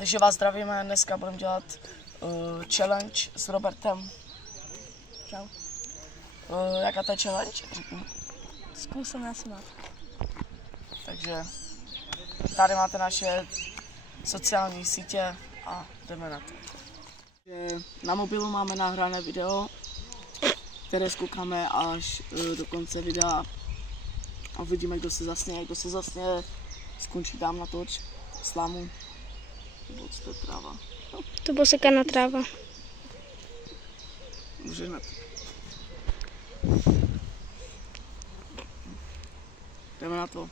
Takže vás zdravíme, dneska budeme dělat challenge s Robertem. Čau. Jaká to je challenge? Zkusím nasmát. Takže tady máte naše sociální sítě a jdeme na to. Na mobilu máme nahrané video, které zkoukáme až do konce videa a uvidíme, kdo se zasněje. Kdo se zasněje, skončí tam natoč slámu. Nebo co to je tráva? To byla sekaná tráva. Může hned. Jdeme na to.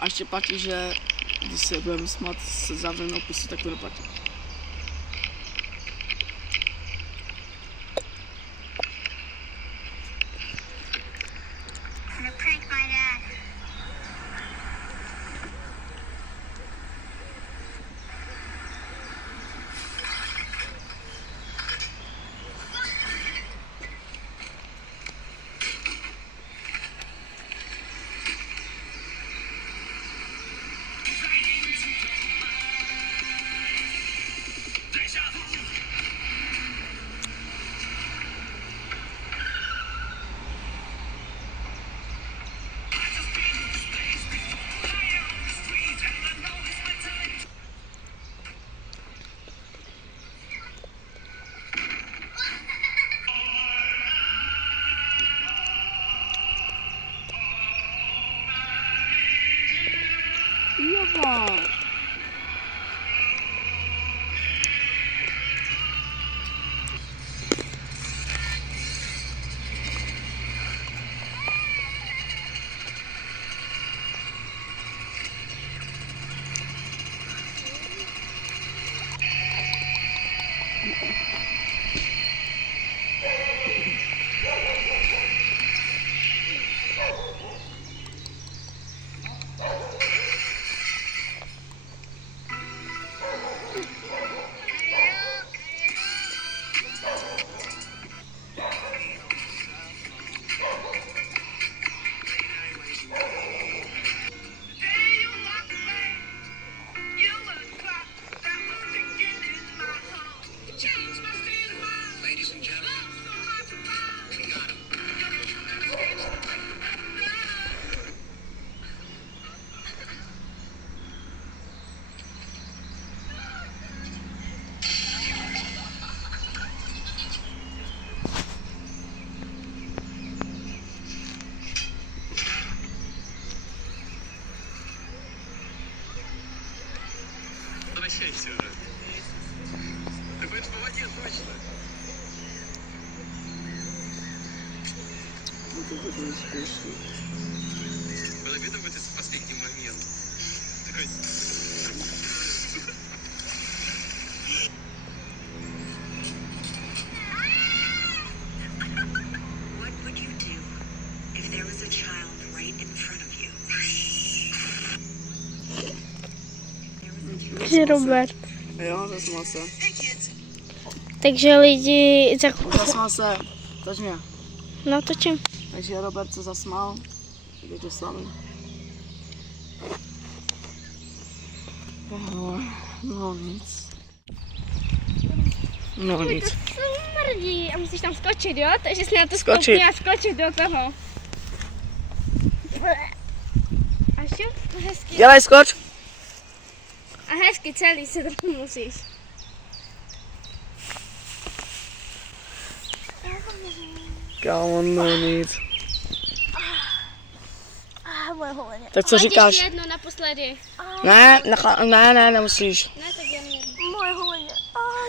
A ještě platí, že když se budeme smát se zavřenou pusí, tak to neplatí. Jeba. Возвращайся уже. Ты будешь по воде точно. Было видно будет в последний момент. Такой... What would you do if there was a child right in front of you? Robert. Jo, zasmál se. Takže lidi... Zasmál se. Toč mě. No točím. Takže Robert se zasmál. Jdete s vámi. No nic. No nic. To smrdí a musíš tam skočit, jo? Takže jsi na to Skočit. skočit do toho. A ještě? Hezky. Dělej, skoč. A hezky celý se trochu musíš. Kámo, no nic. Moje holeně. Tak co říkáš? Ještě jedno naposledy. Ne, nemusíš. Ne, tak jen jedno. Moje holeně.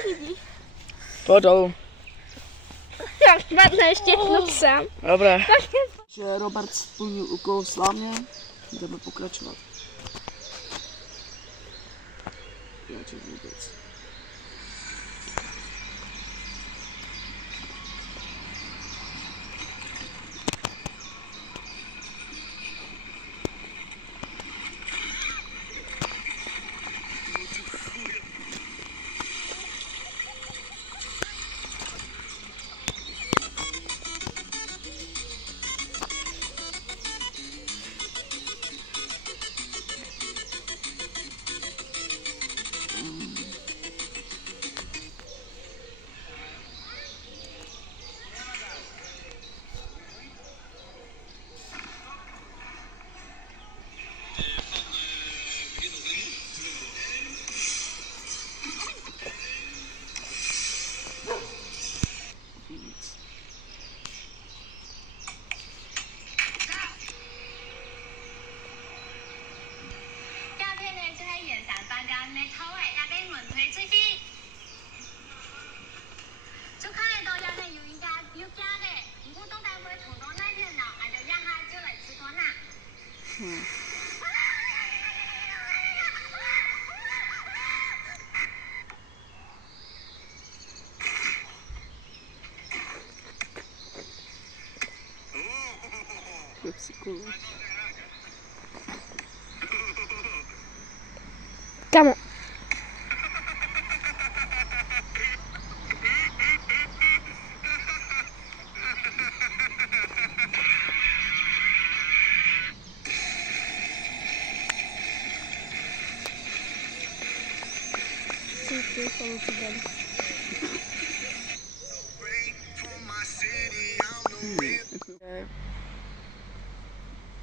Vidíš. Pojď dolů. Já spadne ještě jednou sám. Dobré. Že Robert splnil úkol slavně, jdeme pokračovat. Já tě vůbec. Kamo.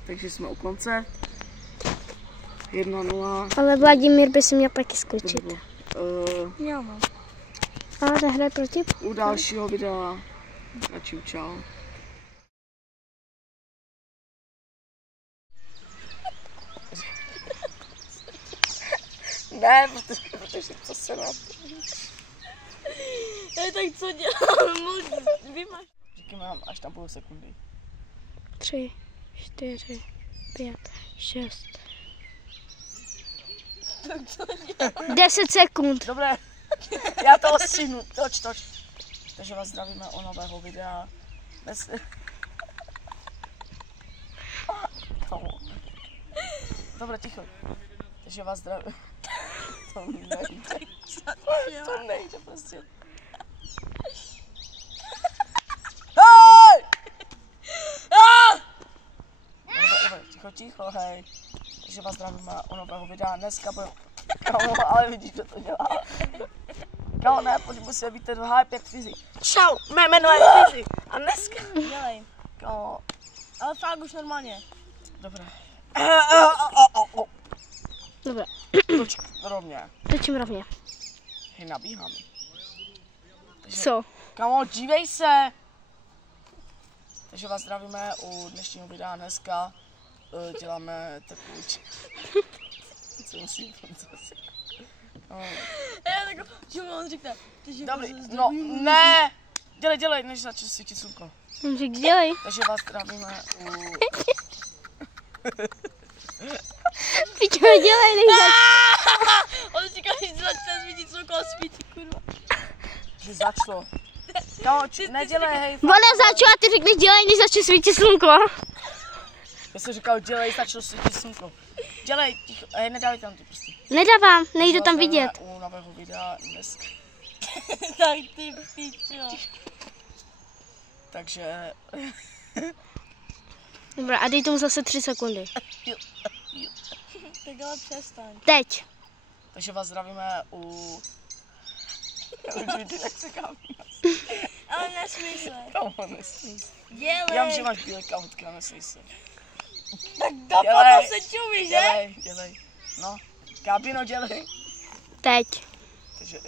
Takže jsme u konce. 1-0. Ale Vladimír by si měl taky skočit. Já mám. A nehraje proti? U dalšího videa. Načím čau. Ne, protože to se nám... Tak co dělám? Vymaž. Říkám vám až na půl sekundy. 3, 4, 5, 6. 10 sekund. Dobré, já to stihnu, toč. Takže vás zdravíme u nového videa. Dobré, ticho. Takže vás zdravím. To nejde. To nejde prostě. Hej! Dobré, ticho, hej. Takže vás zdravíme u nového videa. Dneska bude... Kámo, ale vidíš, že to dělá. Kámo, ne, pojď musíme být ten Hyper Fyzik. Čau, mé jméno je Fyzik. A dneska... Dělej. Kámo. Ale fakt už normálně. Dobré. Dobré. Toč rovně. Točím rovně. Hej, nabíhám. Takže, Co? kámo, dívej se. Takže vás zdravíme u dnešního videa. Dneska děláme takovou... Co musím zase. Já tak, že on říká. Dobrý, no ne. Dělej, než začne svítit slunko. Dělej. Takže vás zdravíme u... Pičo, dělej, než on říká, že začne svítit slunko a svítí, kurva. Že začalo. Kámo, nedělej, hej. Ona začala, ty řekneš dělej, než začne svítit slunko. Já jsem říkal, dělej, začalo svítit slunko. Dělej, ticho, hej, nedávej tam ty prostě. Nedávám, nejde tam vidět. U nového videa dneska. Tak ty pičo. Takže... Dobrá, a dej tomu zase 3 sekundy. Tak ale přestaň. Teď. Takže vás zdravíme u... Ale nesmí se. Kámo, nesmí se. Dělej. Já vím, že máš bílé kalhotky a nesmí se. Tak potom se čumí, že? Dělej. No, Kábino, dělej. Teď. Takže...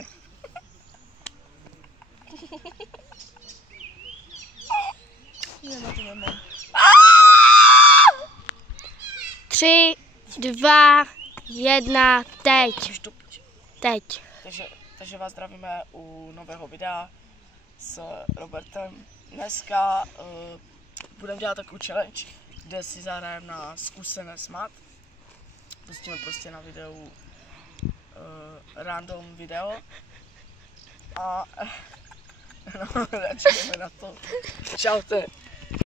Nemám. 3, 2, 1, teď. Teď. Takže vás zdravíme u nového videa s Robertem. Dneska budeme dělat takovou challenge, kde si zahrajeme na zkusené smát. Pustíme prostě na videu random video. A no, radši jdeme na to. Čaute.